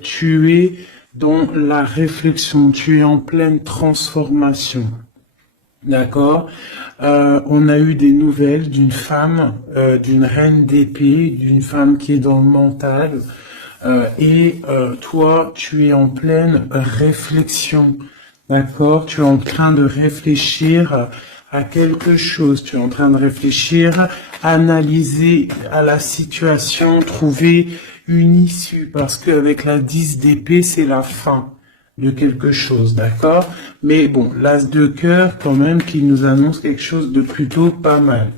tu es dans la réflexion, tu es en pleine transformation. D'accord. On a eu des nouvelles d'une femme, d'une reine d'épée, d'une femme qui est dans le mental. Toi, tu es en pleine réflexion. D'accord. Tu es en train de réfléchir à quelque chose. Tu es en train de réfléchir, analyser à la situation, trouver une issue. Parce qu'avec la 10 d'épée, c'est la fin de quelque chose, d'accord? Mais bon, l'as de cœur, quand même, qui nous annonce quelque chose de plutôt pas mal.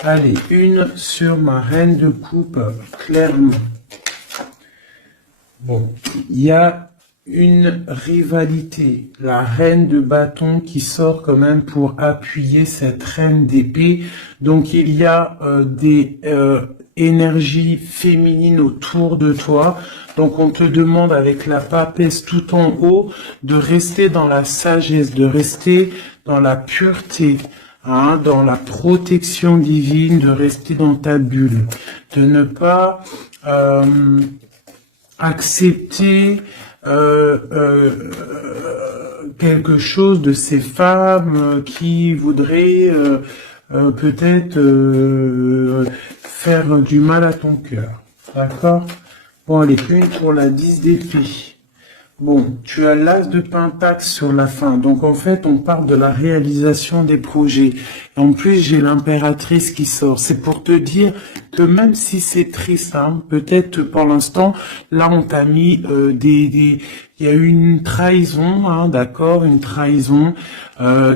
Allez, une sur ma reine de coupe, clairement. Bon, il y a une rivalité, la reine de bâton qui sort quand même pour appuyer cette reine d'épée. Donc il y a des énergies féminines autour de toi. Donc on te demande avec la papesse tout en haut de rester dans la sagesse, de rester dans la pureté, hein, dans la protection divine, de rester dans ta bulle, de ne pas accepter quelque chose de ces femmes qui voudraient peut-être faire du mal à ton cœur. D'accord? Bon, allez, une pour la 10 d'épée. Bon, tu as l'as de pentacle sur la fin. Donc, en fait, on parle de la réalisation des projets. Et en plus, j'ai l'impératrice qui sort. C'est pour te dire que même si c'est triste, hein, peut-être pour l'instant, là, on t'a mis il y a eu une trahison, hein, d'accord, une trahison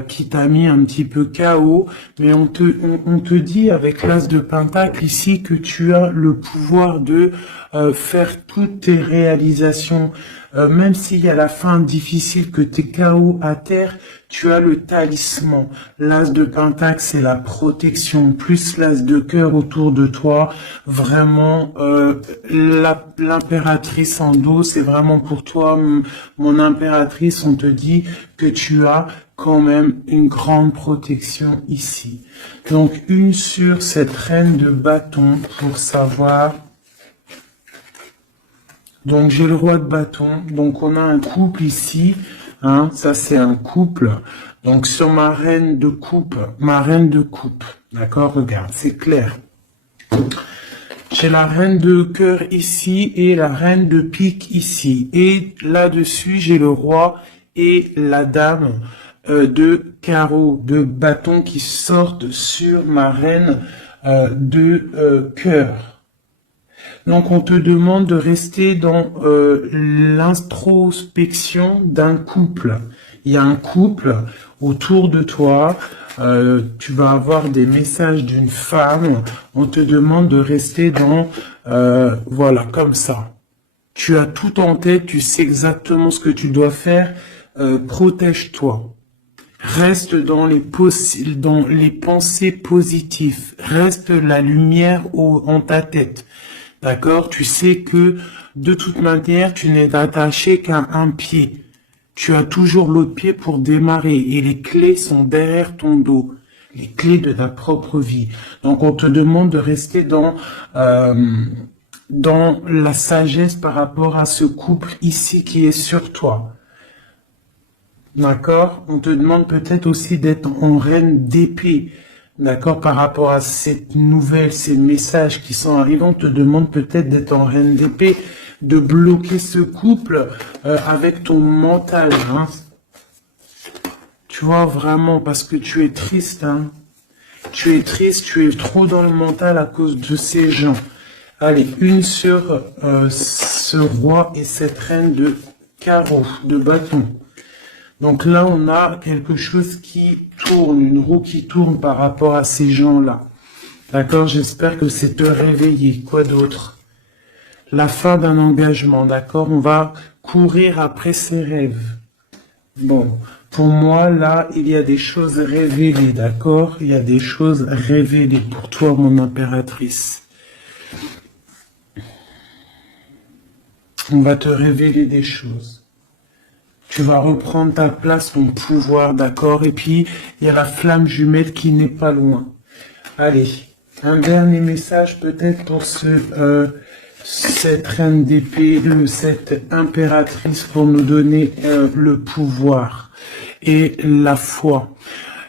qui t'a mis un petit peu KO. Mais on te dit avec l'as de pentacle ici que tu as le pouvoir de faire toutes tes réalisations. Même s'il y a la fin difficile, que tu es KO à terre, tu as le talisman. L'as de pentacle, c'est la protection, plus l'as de cœur autour de toi. Vraiment, l'impératrice en dos, c'est vraiment pour toi, mon impératrice. On te dit que tu as quand même une grande protection ici. Donc, une sur cette reine de bâton pour savoir. Donc j'ai le roi de bâton, donc on a un couple ici, hein, ça c'est un couple. Donc sur ma reine de coupe, d'accord, regarde, c'est clair. J'ai la reine de cœur ici et la reine de pique ici. Et là-dessus, j'ai le roi et la dame de carreau, de bâton qui sortent sur ma reine de cœur. Donc, on te demande de rester dans l'introspection d'un couple. Il y a un couple autour de toi. Tu vas avoir des messages d'une femme. On te demande de rester dans... voilà, comme ça. Tu as tout en tête. Tu sais exactement ce que tu dois faire. Protège-toi. Reste dans les pensées positives. Reste la lumière en ta tête. D'accord? Tu sais que, de toute manière, tu n'es attaché qu'à un pied. Tu as toujours l'autre pied pour démarrer. Et les clés sont derrière ton dos. Les clés de ta propre vie. Donc, on te demande de rester dans la sagesse par rapport à ce couple ici qui est sur toi. D'accord? On te demande peut-être aussi d'être en reine d'épée. D'accord, par rapport à cette nouvelle, ces messages qui sont arrivés, on te demande peut-être d'être en reine d'épée, de bloquer ce couple avec ton mental. Hein. Tu vois, vraiment, parce que tu es triste. Hein. Tu es triste, tu es trop dans le mental à cause de ces gens. Allez, une sur ce roi et cette reine de carreau, de bâton. Donc là, on a quelque chose qui tourne, une roue qui tourne par rapport à ces gens-là. D'accord? J'espère que c'est te réveiller. Quoi d'autre? La fin d'un engagement, d'accord? On va courir après ses rêves. Bon, pour moi, là, il y a des choses révélées, d'accord? Il y a des choses révélées pour toi, mon impératrice. On va te révéler des choses. Tu vas reprendre ta place, ton pouvoir, d'accord? Et puis, il y a la flamme jumelle qui n'est pas loin. Allez, un dernier message peut-être pour cette reine d'épée, cette impératrice pour nous donner le pouvoir et la foi.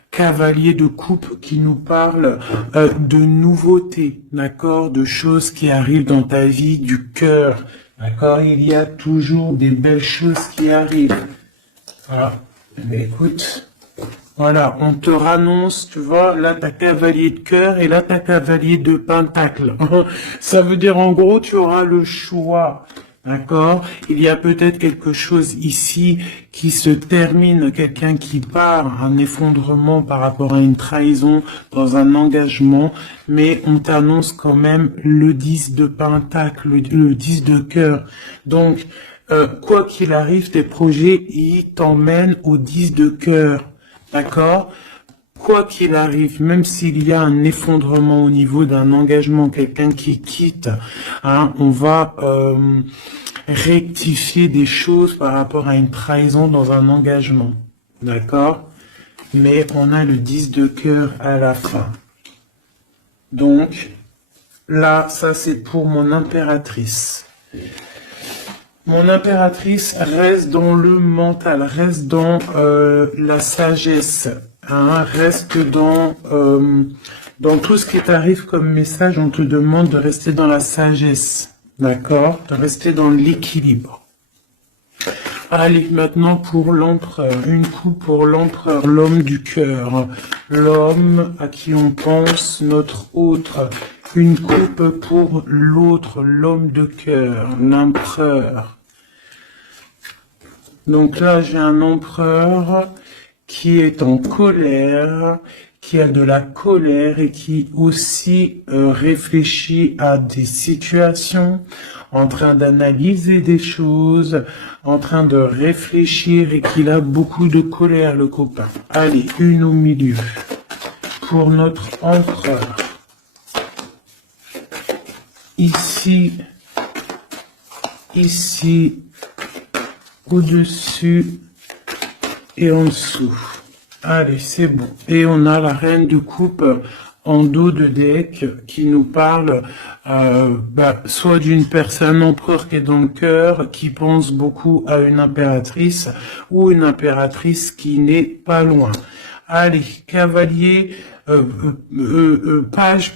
Cavalier de coupe qui nous parle de nouveautés, d'accord, de choses qui arrivent dans ta vie, du cœur, d'accord, il y a toujours des belles choses qui arrivent. Voilà, mais écoute, voilà, on te rannonce, tu vois, là t'as cavalier de cœur et là t'as cavalier de pentacle. Ça veut dire en gros tu auras le choix, d'accord? Il y a peut-être quelque chose ici qui se termine, quelqu'un qui part, un effondrement par rapport à une trahison dans un engagement, mais on t'annonce quand même le 10 de pentacle, le 10 de cœur. Donc, quoi qu'il arrive, tes projets, ils t'emmènent au 10 de cœur. D'accord? Quoi qu'il arrive, même s'il y a un effondrement au niveau d'un engagement, quelqu'un qui quitte, hein, on va rectifier des choses par rapport à une trahison dans un engagement. D'accord? Mais on a le 10 de cœur à la fin. Donc, là, ça c'est pour mon impératrice. Mon impératrice reste dans le mental, reste dans la sagesse, hein, reste dans tout ce qui t'arrive comme message. On te demande de rester dans la sagesse, d'accord, de rester dans l'équilibre. Allez, maintenant pour l'empereur, une coupe pour l'empereur, l'homme du cœur, l'homme à qui on pense, notre autre. Une coupe pour l'autre, l'homme de cœur, l'empereur. Donc là, j'ai un empereur qui est en colère, qui a de la colère et qui aussi réfléchit à des situations, en train d'analyser des choses, en train de réfléchir et qu'il a beaucoup de colère, le copain. Allez, une au milieu pour notre empereur. Ici, au-dessus et en dessous. Allez, c'est bon. Et on a la reine de coupe en dos de deck qui nous parle soit d'une personne, empereur qui est dans le cœur, qui pense beaucoup à une impératrice, ou une impératrice qui n'est pas loin. Allez, cavalier, page,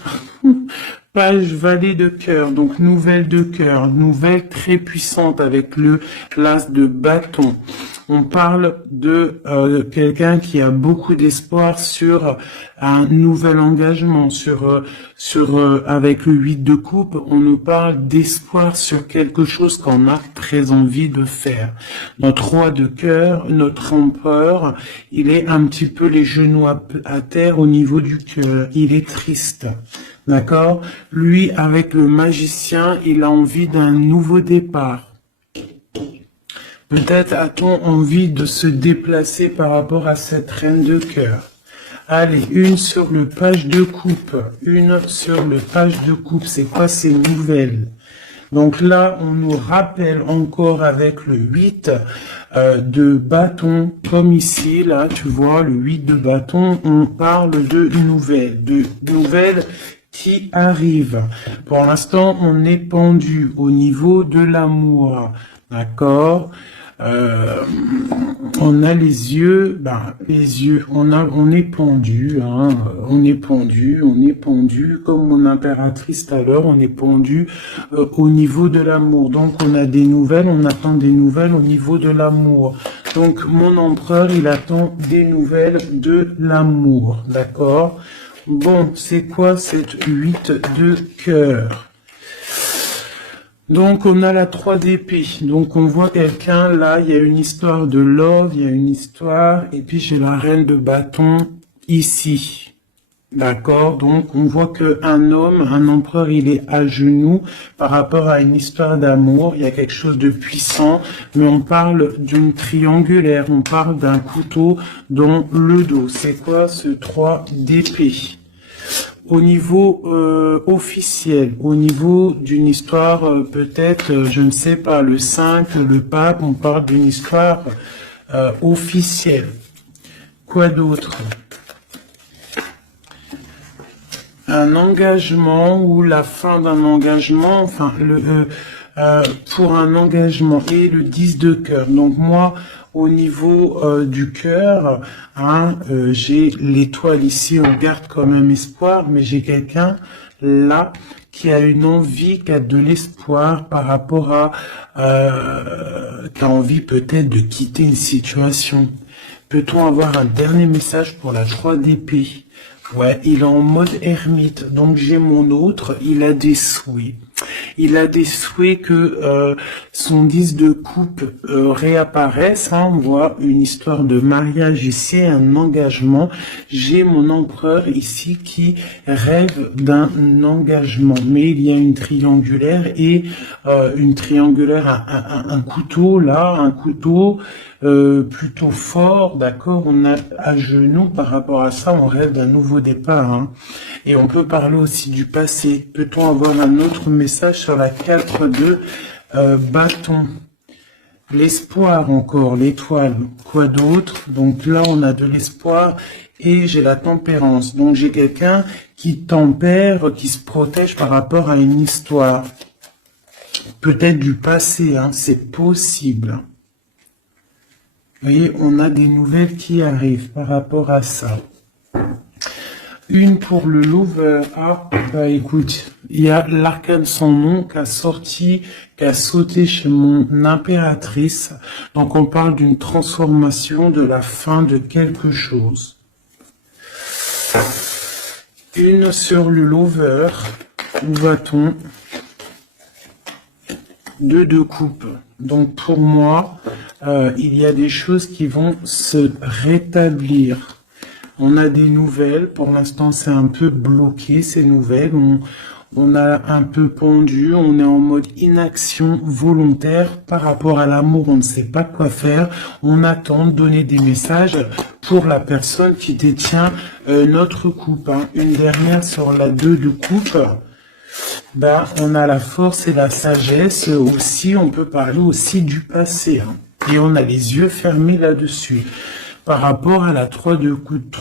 page valet de cœur, donc nouvelle de cœur, nouvelle très puissante avec le l'as de bâton. On parle de quelqu'un qui a beaucoup d'espoir sur un nouvel engagement, avec le 8 de coupe, on nous parle d'espoir sur quelque chose qu'on a très envie de faire. Notre roi de cœur, notre empereur, il est un petit peu les genoux à terre au niveau du cœur, il est triste. D'accord? Lui, avec le magicien, il a envie d'un nouveau départ. Peut-être a-t-on envie de se déplacer par rapport à cette reine de cœur. Allez, une sur le page de coupe. Une sur le page de coupe. C'est quoi ces nouvelles? Donc là, on nous rappelle encore avec le 8 de bâton, comme ici, là, tu vois, le 8 de bâton, on parle de nouvelles qui arrivent. Pour l'instant, on est pendu au niveau de l'amour, d'accord? On a les yeux, on est pendu, hein, on est pendu, comme mon impératrice tout à l'heure, on est pendu au niveau de l'amour. Donc on a des nouvelles, on attend des nouvelles au niveau de l'amour. Donc mon empereur, il attend des nouvelles de l'amour, d'accord? Bon, c'est quoi cette 8 de cœur? Donc, on a la 3 d'épée. Donc, on voit quelqu'un, là, il y a une histoire de love, il y a une histoire, et puis j'ai la reine de bâton ici. D'accord? Donc, on voit que un homme, un empereur, il est à genoux par rapport à une histoire d'amour. Il y a quelque chose de puissant, mais on parle d'une triangulaire. On parle d'un couteau dans le dos. C'est quoi ce 3 d'épée? Au niveau officiel, au niveau d'une histoire, peut-être, je ne sais pas, le 5, le pape, on parle d'une histoire officielle. Quoi d'autre? un engagement ou la fin d'un engagement, enfin, pour un engagement et le 10 de cœur. Donc moi, au niveau du cœur, hein, j'ai l'étoile ici, on garde quand même espoir, mais j'ai quelqu'un là qui a une envie, qui a de l'espoir par rapport à, qui a envie peut-être de quitter une situation. Peut-on avoir un dernier message pour la 3 d'épée? Ouais, il est en mode ermite, donc j'ai mon autre, il a des souhaits. Il a des souhaits que son 10 de coupe réapparaisse. Hein, on voit une histoire de mariage ici, un engagement. J'ai mon empereur ici qui rêve d'un engagement. Mais il y a une triangulaire et un couteau là, un couteau plutôt fort, d'accord. On a à genoux par rapport à ça, on rêve d'un nouveau départ. Hein. Et on peut parler aussi du passé. Peut-on avoir un autre message sur la 4 de bâton? L'espoir encore, l'étoile. Quoi d'autre? Donc là, on a de l'espoir et j'ai la tempérance. Donc j'ai quelqu'un qui tempère, qui se protège par rapport à une histoire. Peut-être du passé, hein, c'est possible. Vous voyez, on a des nouvelles qui arrivent par rapport à ça. Une pour le lover. Ah, bah écoute, il y a l'arcane sans nom qui a sorti, qui a sauté chez mon impératrice. Donc on parle d'une transformation, de la fin de quelque chose. Une sur le lover. Où va-t-on? 2 de coupe. Donc pour moi, il y a des choses qui vont se rétablir. On a des nouvelles, pour l'instant c'est un peu bloqué ces nouvelles, on a un peu pendu, on est en mode inaction volontaire par rapport à l'amour, on ne sait pas quoi faire, on attend de donner des messages pour la personne qui détient notre coupe. Hein. Une dernière sur la 2 de coupe. Ben, on a la force et la sagesse aussi, on peut parler aussi du passé. Hein. Et on a les yeux fermés là-dessus. Par rapport à la 3 de coupe,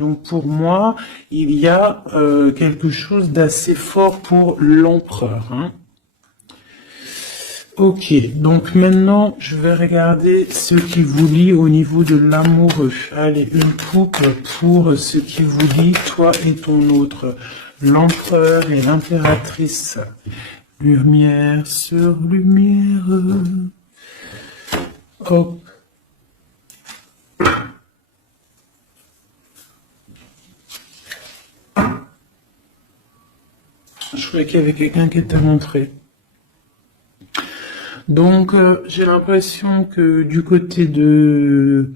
donc pour moi, il y a quelque chose d'assez fort pour l'empereur. Hein. Ok, donc maintenant, je vais regarder ce qui vous lie au niveau de l'amoureux. Allez, une coupe pour ce qui vous lie, toi et ton autre. L'empereur et l'impératrice. Lumière sur lumière. Hop. Je croyais qu'il y avait quelqu'un qui était rentré. Donc, j'ai l'impression que du côté de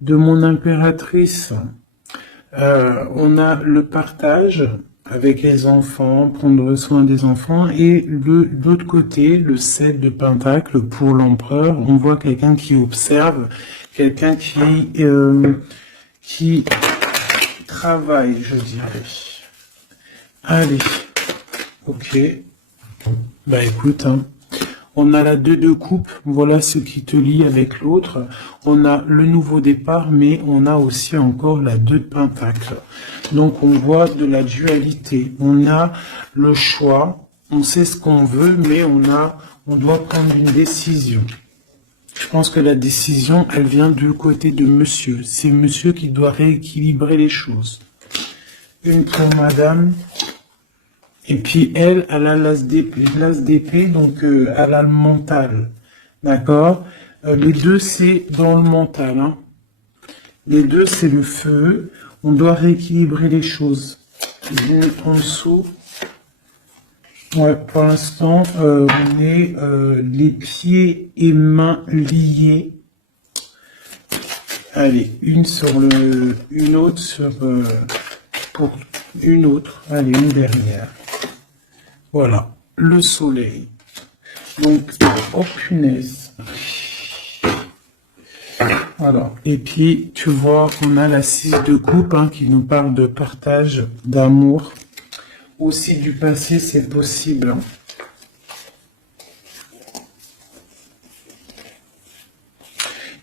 mon impératrice, on a le partage avec les enfants, prendre soin des enfants, et l'autre côté, le 7 de pentacle pour l'empereur, on voit quelqu'un qui observe, quelqu'un qui travaille, je dirais. Allez, ok. Bah écoute, hein. On a la 2 de coupe, voilà ce qui te lie avec l'autre. On a le nouveau départ, mais on a aussi encore la 2 de pentacle. Donc on voit de la dualité. On a le choix, on sait ce qu'on veut, mais on doit prendre une décision. Je pense que la décision, elle vient du côté de monsieur. C'est monsieur qui doit rééquilibrer les choses. Une pour madame. Et puis elle a l'as d'épée, donc elle a le mental. D'accord. Les deux, c'est dans le mental. Hein. Les deux, c'est le feu. On doit rééquilibrer les choses. En dessous. Ouais, pour l'instant, on est les pieds et mains liés. Allez, une autre sur pour une autre. Allez, une dernière. Voilà, le soleil. Donc, oh punaise. Voilà. Et puis, tu vois qu'on a la 6 de coupe hein, qui nous parle de partage, d'amour. Aussi du passé, c'est possible.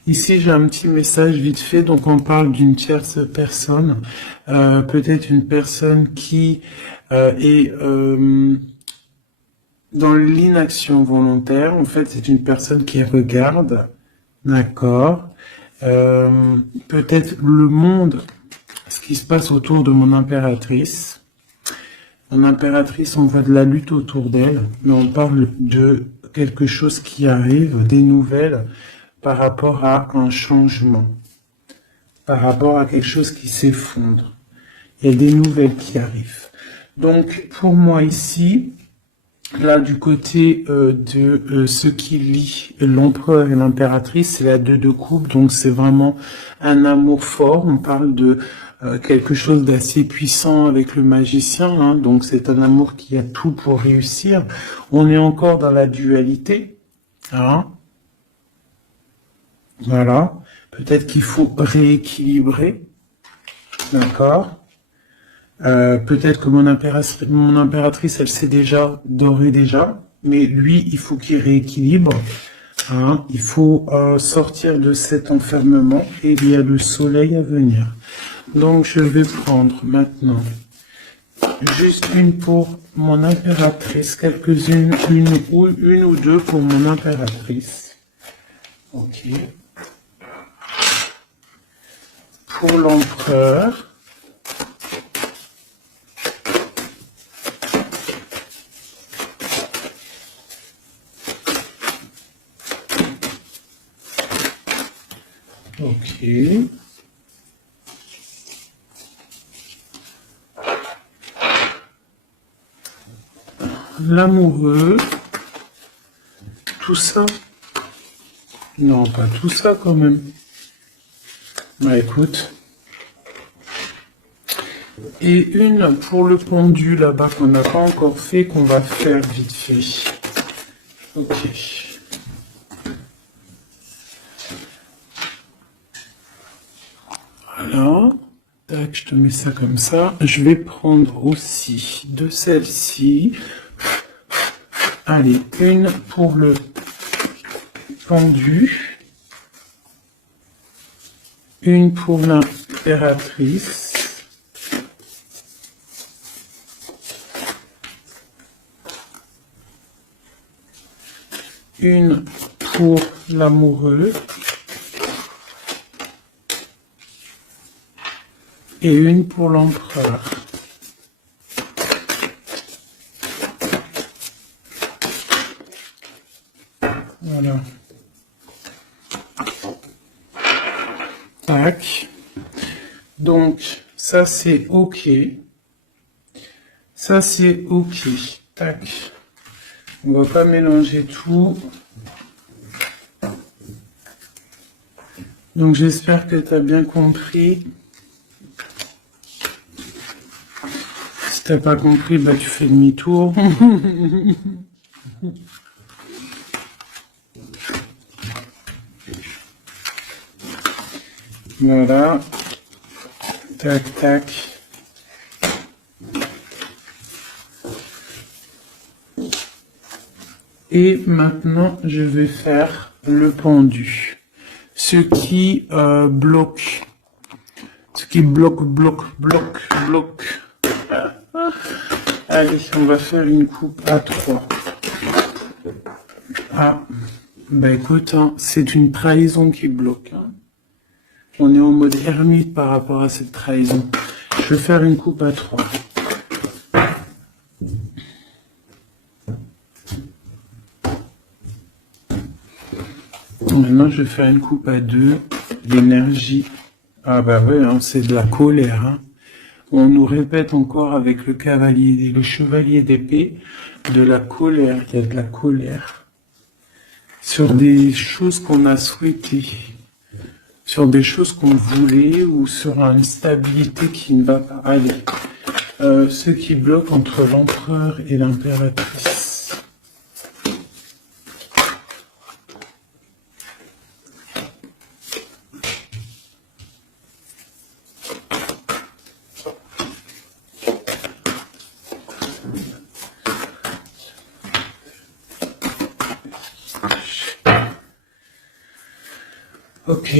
Ici, j'ai un petit message vite fait. Donc, on parle d'une tierce personne peut-être une personne qui est dans l'inaction volontaire. En fait, c'est une personne qui regarde, d'accord, peut-être le monde, ce qui se passe autour de mon impératrice. Mon impératrice, on voit de la lutte autour d'elle, mais on parle de quelque chose qui arrive, des nouvelles par rapport à un changement, par rapport à quelque chose qui s'effondre. Il y a des nouvelles qui arrivent. Donc, pour moi ici, là, du côté de ce qui lie l'empereur et l'impératrice, c'est la 2 de coupe, donc c'est vraiment un amour fort. On parle de quelque chose d'assez puissant avec le magicien, hein, donc c'est un amour qui a tout pour réussir. On est encore dans la dualité, hein. Voilà. Peut-être qu'il faut rééquilibrer, d'accord. Peut-être que mon impératrice, elle sait déjà, d'ores déjà, mais lui, il faut qu'il rééquilibre. Hein, il faut sortir de cet enfermement et il y a le soleil à venir. Donc, je vais prendre maintenant juste une pour mon impératrice, quelques-unes, une ou deux pour mon impératrice. Ok. Pour l'empereur. Ok. L'amoureux. Tout ça. Non, pas tout ça quand même. Bah écoute. Et une pour le pendu là-bas qu'on n'a pas encore fait, qu'on va faire vite fait. Ok. Voilà. Tac, je te mets ça comme ça. Je vais prendre aussi de celle-ci. Allez, une pour le pendu. Une pour l'impératrice. Une pour l'amoureux. Et une pour l'empereur. Voilà. Tac. Donc, ça c'est OK. Ça c'est OK. Tac. On va pas mélanger tout. Donc, j'espère que tu as bien compris. Si t'as pas compris, bah tu fais demi-tour. Voilà. Tac, tac. Et maintenant, je vais faire le pendu. Ce qui bloque. Ce qui bloque. Allez, on va faire une coupe à 3. Ah, bah écoute, hein, c'est une trahison qui bloque. Hein. On est en mode ermite par rapport à cette trahison. Je vais faire une coupe à 3. Maintenant, je vais faire une coupe à 2. L'énergie. Ah bah ouais, hein, c'est de la colère. Hein. On nous répète encore avec le cavalier et le chevalier d'épée de la colère. Il y a de la colère sur des choses qu'on a souhaitées, sur des choses qu'on voulait ou sur une stabilité qui ne va pas aller. Ce qui bloque entre l'empereur et l'impératrice. Ok.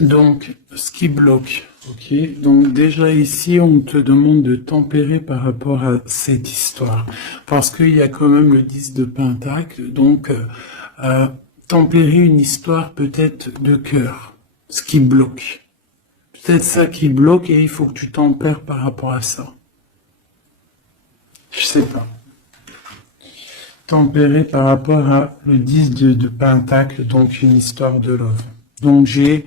Donc, ce qui bloque Ok, donc déjà ici, on te demande de tempérer par rapport à cette histoire. Parce qu'il y a quand même le 10 de Pentacle, donc euh, tempérer une histoire peut-être de cœur, ce qui bloque. Peut-être ça qui bloque et il faut que tu tempères par rapport à ça. Je sais pas. Tempérer par rapport à le 10 de Pentacle, donc une histoire de love. Donc j'ai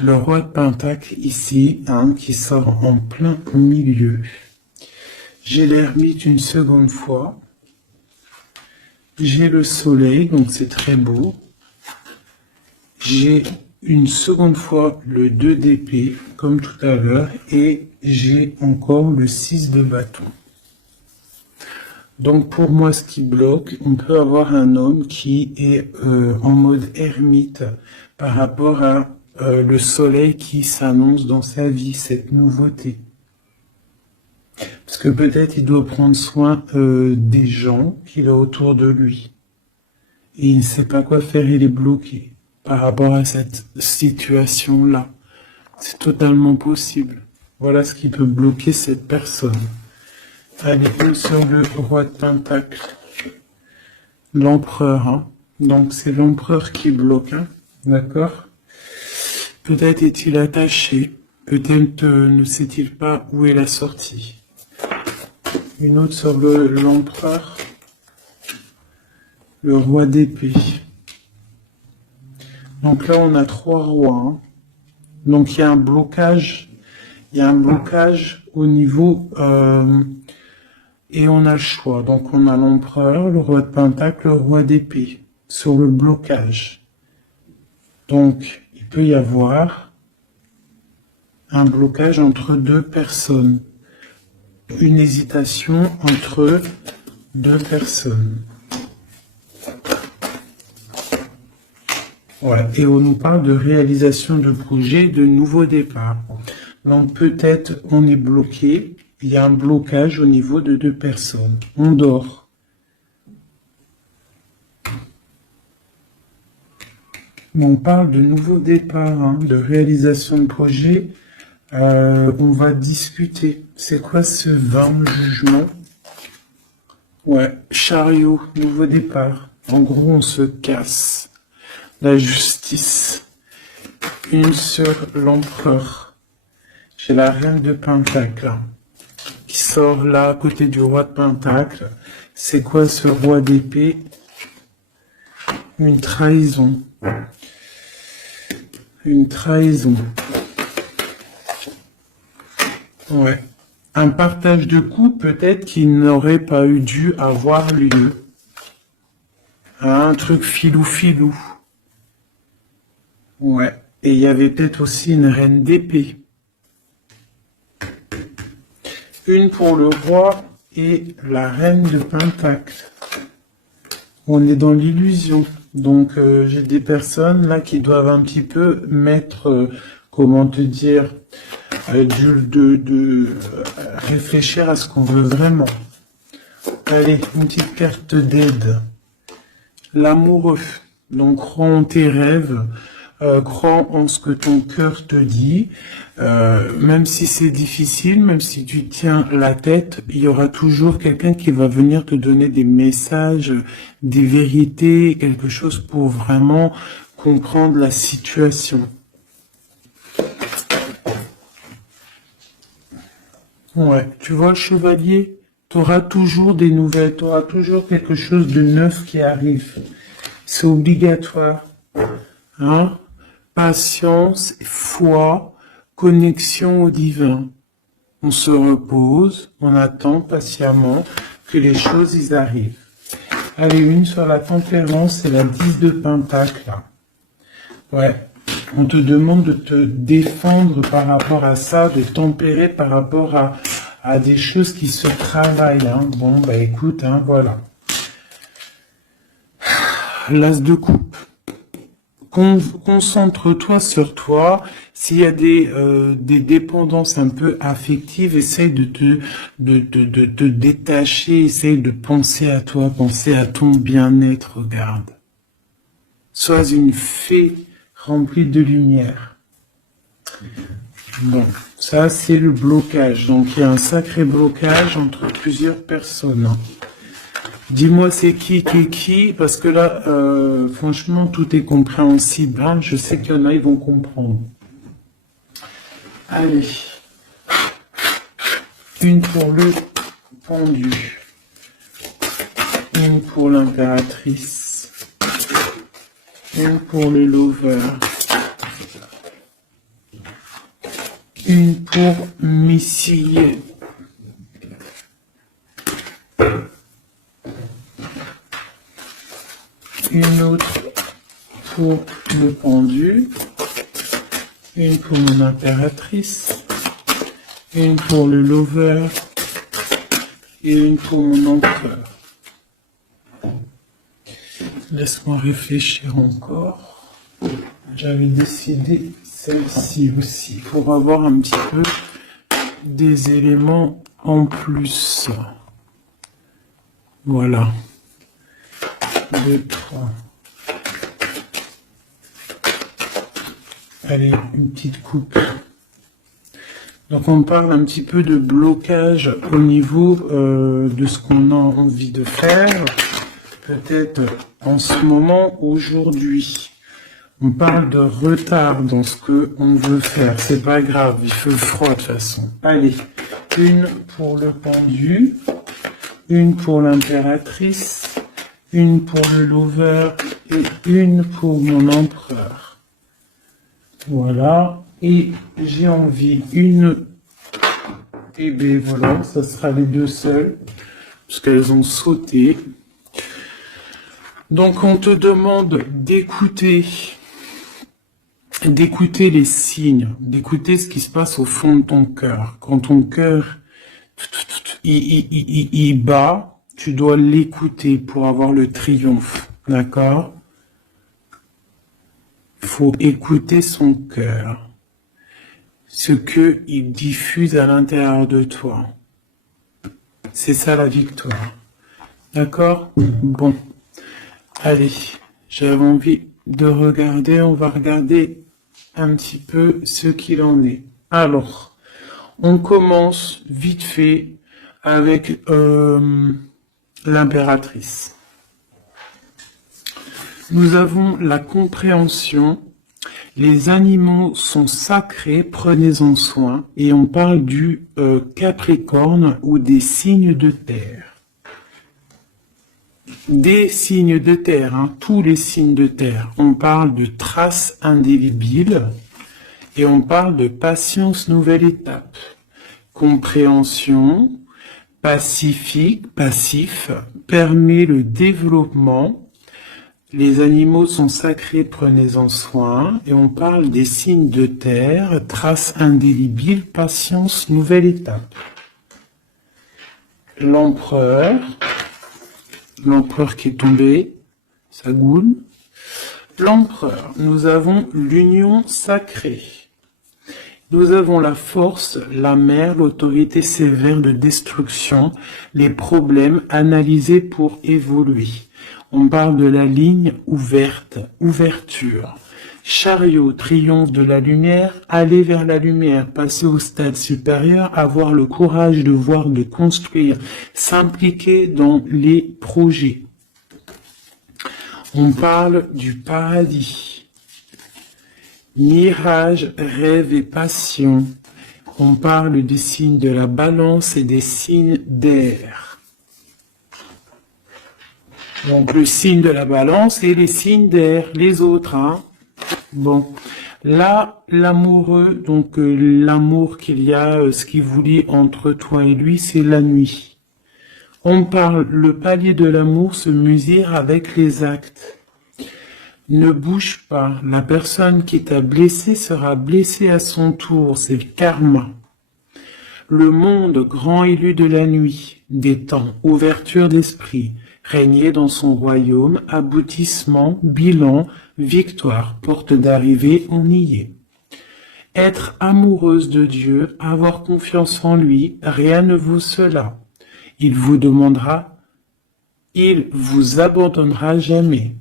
le roi de Pentacle ici, hein, qui sort en plein milieu. J'ai l'ermite une seconde fois. J'ai le soleil, donc c'est très beau. J'ai une seconde fois le 2 d'épée, comme tout à l'heure, et j'ai encore le 6 de bâton. Donc pour moi, ce qui bloque, on peut avoir un homme qui est en mode ermite par rapport à le soleil qui s'annonce dans sa vie, cette nouveauté. Parce que peut-être il doit prendre soin des gens qu'il a autour de lui. Et il ne sait pas quoi faire, il est bloqué par rapport à cette situation-là. C'est totalement possible. Voilà ce qui peut bloquer cette personne. Allez, une sur le roi de Pentacle. L'empereur, hein. Donc c'est l'empereur qui bloque, hein. D'accord? Peut-être est-il attaché. Peut-être ne sait-il pas où est la sortie. Une autre sur l'empereur. Le roi d'épée. Donc là, on a 3 rois, hein. Donc il y a un blocage. Il y a un blocage au niveau... et on a le choix. Donc on a l'empereur, le roi de Pentacle, le roi d'épée. Sur le blocage. Donc il peut y avoir un blocage entre 2 personnes. Une hésitation entre 2 personnes. Ouais. Et on nous parle de réalisation de projets, de nouveaux départs. Donc peut-être on est bloqué, il y a un blocage au niveau de 2 personnes. On dort. On parle de nouveaux départs, hein, de réalisation de projets. On va discuter. C'est quoi ce 20 jugement? Ouais, chariot, nouveau départ. En gros, on se casse. La justice. Une sur l'empereur. J'ai la reine de Pentacle, hein, qui sort là à côté du roi de Pentacle. C'est quoi ce roi d'épée? Une trahison. Une trahison. Ouais. Un partage de coups peut-être qui n'aurait pas eu dû avoir lieu. Un truc filou-filou. Ouais. Et il y avait peut-être aussi une reine d'épée. Une pour le roi et la reine de Pentacle. On est dans l'illusion. Donc j'ai des personnes là qui doivent un petit peu mettre, comment te dire, réfléchir à ce qu'on veut vraiment. Allez, une petite carte d'aide. L'amoureux. Donc crois en tes rêves, crois en ce que ton cœur te dit. Même si c'est difficile, même si tu tiens la tête, il y aura toujours quelqu'un qui va venir te donner des messages, des vérités, quelque chose pour vraiment comprendre la situation. Ouais, tu vois le chevalier, tu auras toujours des nouvelles, tu auras toujours quelque chose de neuf qui arrive. C'est obligatoire. Hein? Patience, foi, connexion au divin. On se repose, on attend patiemment que les choses y arrivent. Allez, une sur la tempérance, c'est la 10 de Pentacle. Là. Ouais. On te demande de te défendre par rapport à ça, de tempérer par rapport à des choses qui se travaillent. Hein. Bon, bah écoute, hein, voilà. L'as de coupe. Concentre-toi sur toi. S'il y a des dépendances un peu affectives, essaye de te détacher, essaye de penser à toi, penser à ton bien-être, regarde. Sois une fée remplie de lumière. Bon, ça c'est le blocage. Donc il y a un sacré blocage entre plusieurs personnes. Dis-moi c'est qui, parce que là, franchement, tout est compréhensible. Hein. Je sais qu'il y en a, ils vont comprendre. Allez. Une pour le pendu. Une pour l'impératrice. Une pour le lover. Une pour Messier. Une autre pour le pendu. Une pour mon impératrice. Une pour le lover. Et une pour mon empereur. Laisse-moi réfléchir encore. J'avais décidé celle-ci aussi pour avoir un petit peu des éléments en plus. Voilà. 2, 3. Allez, une petite coupe. Donc on parle un petit peu de blocage au niveau de ce qu'on a envie de faire. Peut-être en ce moment, aujourd'hui. On parle de retard dans ce que on veut faire. C'est pas grave, il fait froid de toute façon. Allez, une pour le pendu, une pour l'impératrice, une pour le lover et une pour mon empereur. Voilà. Et j'ai envie une... Et bien voilà, ça sera les deux seules, parce qu'elles ont sauté. Donc on te demande d'écouter les signes, d'écouter ce qui se passe au fond de ton cœur. Quand ton cœur il bat, tu dois l'écouter pour avoir le triomphe, d'accord? Il faut écouter son cœur, ce que il diffuse à l'intérieur de toi. C'est ça la victoire, d'accord? Bon, allez, j'avais envie de regarder, on va regarder un petit peu ce qu'il en est. Alors, on commence vite fait avec l'impératrice. Nous avons la compréhension. Les animaux sont sacrés, prenez-en soin. Et on parle du Capricorne ou des signes de terre. Des signes de terre, hein, tous les signes de terre. On parle de traces indélébiles et on parle de patience nouvelle étape. Compréhension, pacifique, passif, permet le développement. Les animaux sont sacrés, prenez-en soin. Et on parle des signes de terre, traces indélébiles, patience nouvelle étape. L'empereur qui est tombé, Sagoul. L'empereur, nous avons l'union sacrée. Nous avons la force, la mer, l'autorité sévère de destruction, les problèmes analysés pour évoluer. On parle de la ligne ouverte, ouverture. Chariot, triomphe de la lumière, aller vers la lumière, passer au stade supérieur, avoir le courage de voir, de construire, s'impliquer dans les projets. On parle du paradis. Mirage, rêve et passion. On parle des signes de la balance et des signes d'air. Donc le signe de la balance et les signes d'air, les autres, hein. Bon, là, l'amoureux, donc l'amour qu'il y a, ce qui vous lie entre toi et lui, c'est la nuit. On parle, le palier de l'amour se mesure avec les actes. Ne bouge pas, la personne qui t'a blessé sera blessée à son tour, c'est le karma. Le monde grand élu de la nuit, des temps, ouverture d'esprit, régner dans son royaume, aboutissement, bilan, victoire, porte d'arrivée, on y est. Être amoureuse de Dieu, avoir confiance en lui, rien ne vaut cela. Il vous demandera, il vous abandonnera jamais.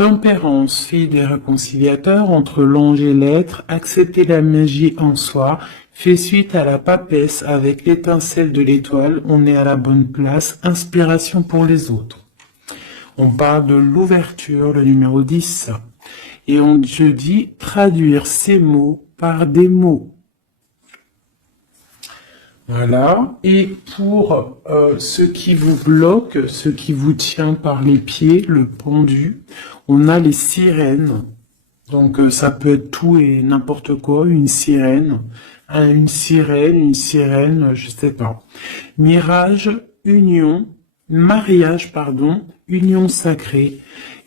Tempérance, fille des réconciliateurs entre l'ange et l'être, accepter la magie en soi, fait suite à la papesse avec l'étincelle de l'étoile, on est à la bonne place, inspiration pour les autres. On parle de l'ouverture, le numéro 10. Et je dis traduire ces mots par des mots. Voilà. Et pour ce qui vous bloque, ce qui vous tient par les pieds, le pendu, on a les sirènes. Donc ça peut être tout et n'importe quoi, une sirène, je sais pas. Mirage, union, mariage, pardon, union sacrée.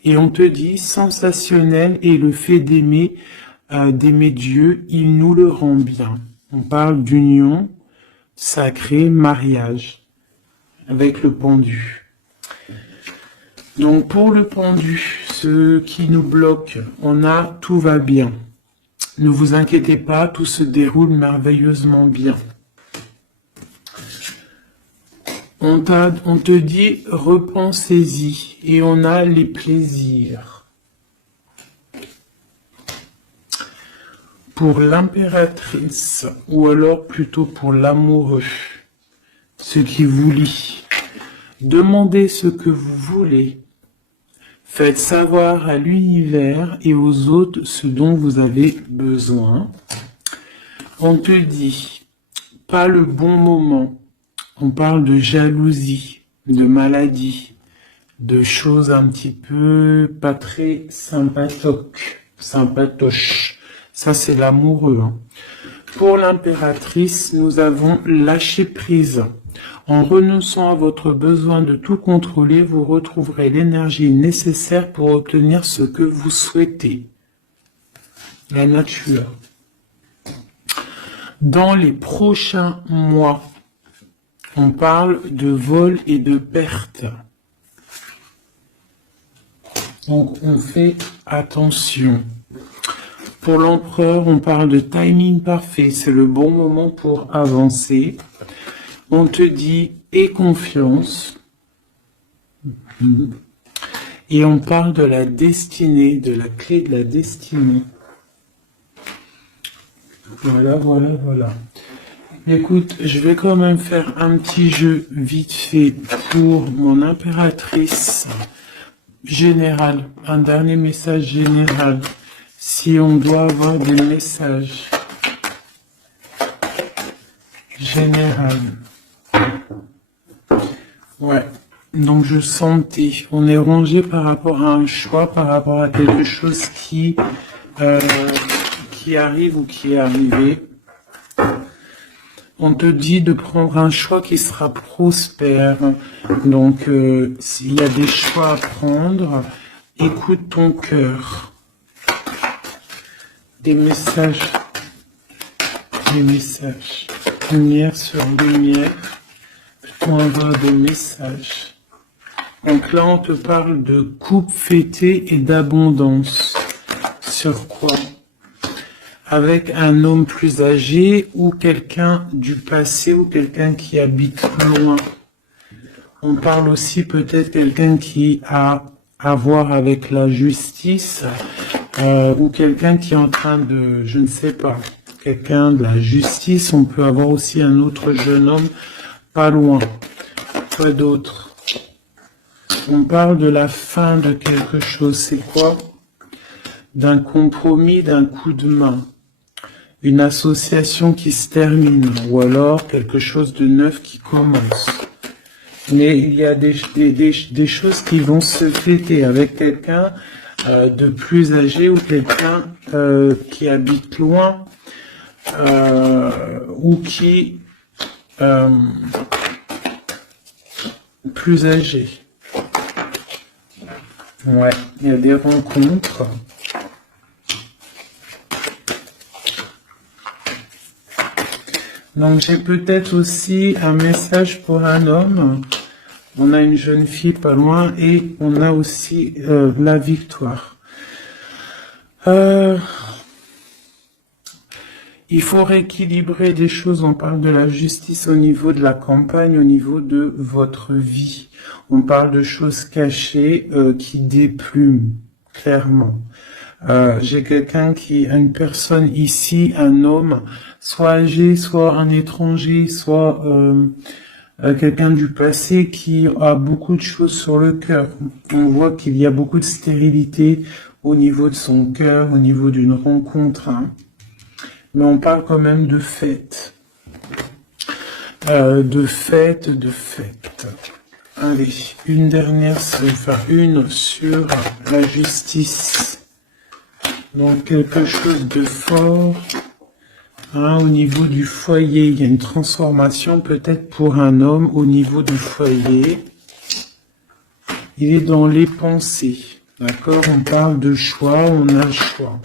Et on te dit sensationnel et le fait d'aimer Dieu, il nous le rend bien. On parle d'union sacrée, mariage, avec le pendu. Donc pour le pendu, ce qui nous bloque, on a tout va bien. Ne vous inquiétez pas, tout se déroule merveilleusement bien. On te dit repensez-y et on a les plaisirs. Pour l'impératrice, ou alors plutôt pour l'amoureux, ce qui vous lie. Demandez ce que vous voulez. Faites savoir à l'univers et aux autres ce dont vous avez besoin. On te dit, pas le bon moment. On parle de jalousie, de maladie, de choses un petit peu pas très sympatoches. Ça, c'est l'amoureux. Pour l'impératrice, nous avons lâché prise. En renonçant à votre besoin de tout contrôler, vous retrouverez l'énergie nécessaire pour obtenir ce que vous souhaitez. La nature. Dans les prochains mois, on parle de vol et de perte. Donc on fait attention. Pour l'empereur, on parle de timing parfait. C'est le bon moment pour avancer. On te dit aie confiance. Et on parle de la destinée, de la clé de la destinée. Voilà. Écoute, je vais quand même faire un petit jeu vite fait pour mon impératrice générale. Un dernier message général. Si on doit avoir des messages général. Ouais. Donc je sentais. On est rongé par rapport à un choix, par rapport à quelque chose qui arrive ou qui est arrivé. On te dit de prendre un choix qui sera prospère. Donc, s'il y a des choix à prendre, écoute ton cœur. Des messages. Lumière sur lumière. On envoie des messages. Donc là, on te parle de coupe fêtée et d'abondance. Sur quoi ? Avec un homme plus âgé ou quelqu'un du passé ou quelqu'un qui habite loin. On parle aussi peut-être quelqu'un qui a à voir avec la justice ou quelqu'un qui est en train de, je ne sais pas, quelqu'un de la justice. On peut avoir aussi un autre jeune homme pas loin. Quoi d'autre? On parle de la fin de quelque chose. C'est quoi? D'un compromis, d'un coup de main. Une association qui se termine, ou alors quelque chose de neuf qui commence. Mais il y a des choses qui vont se fêter avec quelqu'un de plus âgé ou quelqu'un qui habite loin ou qui plus âgé. Ouais, il y a des rencontres. Donc j'ai peut-être aussi un message pour un homme. On a une jeune fille pas loin et on a aussi la victoire. Il faut rééquilibrer des choses. On parle de la justice au niveau de la campagne, au niveau de votre vie. On parle de choses cachées qui déplument. clairement. J'ai quelqu'un une personne ici, un homme, soit âgé, soit un étranger, soit quelqu'un du passé qui a beaucoup de choses sur le cœur. On voit qu'il y a beaucoup de stérilité au niveau de son cœur, au niveau d'une rencontre. Hein. Mais on parle quand même de fête. De fête. Allez, une dernière, ça va faire une sur la justice. Donc quelque chose de fort. Hein, au niveau du foyer, il y a une transformation peut-être pour un homme au niveau du foyer. Il est dans les pensées. D'accord? On parle de choix, on a le choix.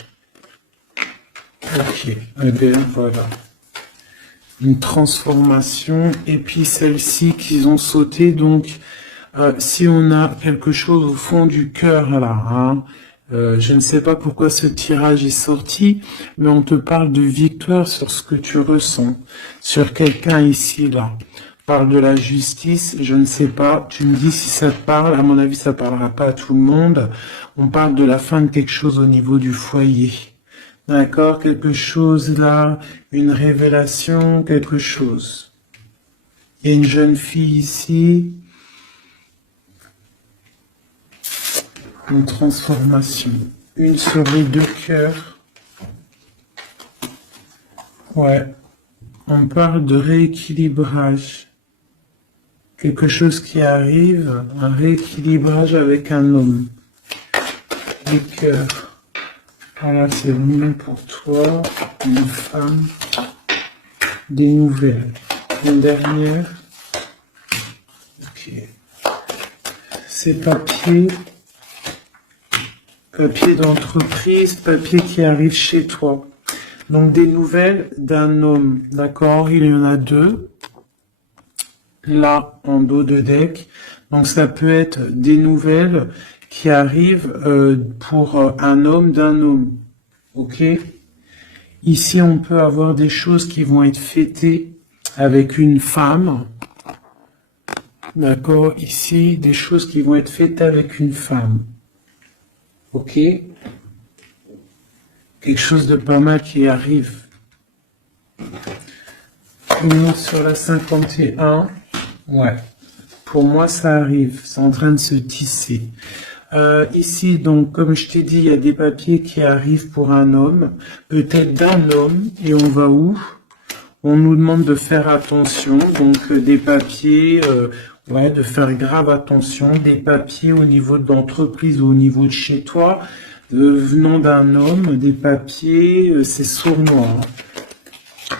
Ok, eh bien voilà. Une transformation. Et puis celle-ci qu'ils ont sauté. Donc, si on a quelque chose au fond du cœur là, hein, je ne sais pas pourquoi ce tirage est sorti, mais on te parle de victoire sur ce que tu ressens, sur quelqu'un ici, là. Parle de la justice, je ne sais pas, tu me dis si ça te parle, à mon avis ça parlera pas à tout le monde. On parle de la fin de quelque chose au niveau du foyer. D'accord, quelque chose là, une révélation, quelque chose. Il y a une jeune fille ici. Une transformation. Une sur les deux cœurs. Ouais. On parle de rééquilibrage. Quelque chose qui arrive, un rééquilibrage avec un homme. Les cœurs. Voilà, c'est mieux pour toi, une femme. Des nouvelles. Une dernière. Ok. Ces papiers. Papier d'entreprise, papier qui arrive chez toi. Donc des nouvelles d'un homme, d'accord? Il y en a deux, là en dos de deck. Donc ça peut être des nouvelles qui arrivent pour un homme d'un homme, ok? Ici on peut avoir des choses qui vont être fêtées avec une femme, d'accord? Ici des choses qui vont être fêtées avec une femme. Ok, quelque chose de pas mal qui arrive. Une sur la 51. Ouais, pour moi ça arrive, c'est en train de se tisser. Ici, donc, comme je t'ai dit, il y a des papiers qui arrivent pour un homme, peut-être d'un homme, et on va où? On nous demande de faire attention, donc des papiers, ouais, de faire grave attention, des papiers au niveau de l'entreprise ou au niveau de chez toi, venant d'un homme, des papiers, c'est sournois. Hein.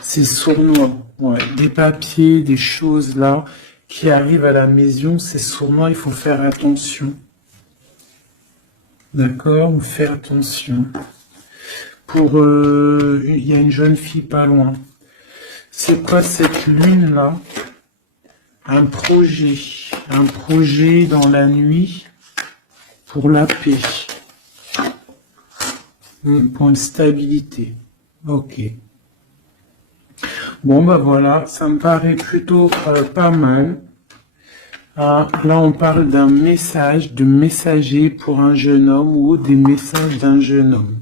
C'est sournois, ouais, des papiers, des choses là qui arrivent à la maison, c'est sournois, il faut faire attention. D'accord, on fait attention. Pour, il y a une jeune fille pas loin. C'est quoi cette lune-là? Un projet dans la nuit pour la paix, pour une stabilité. Ok. Bon, bah voilà, ça me paraît plutôt pas mal. Ah, là, on parle d'un message, de messager pour un jeune homme ou des messages d'un jeune homme.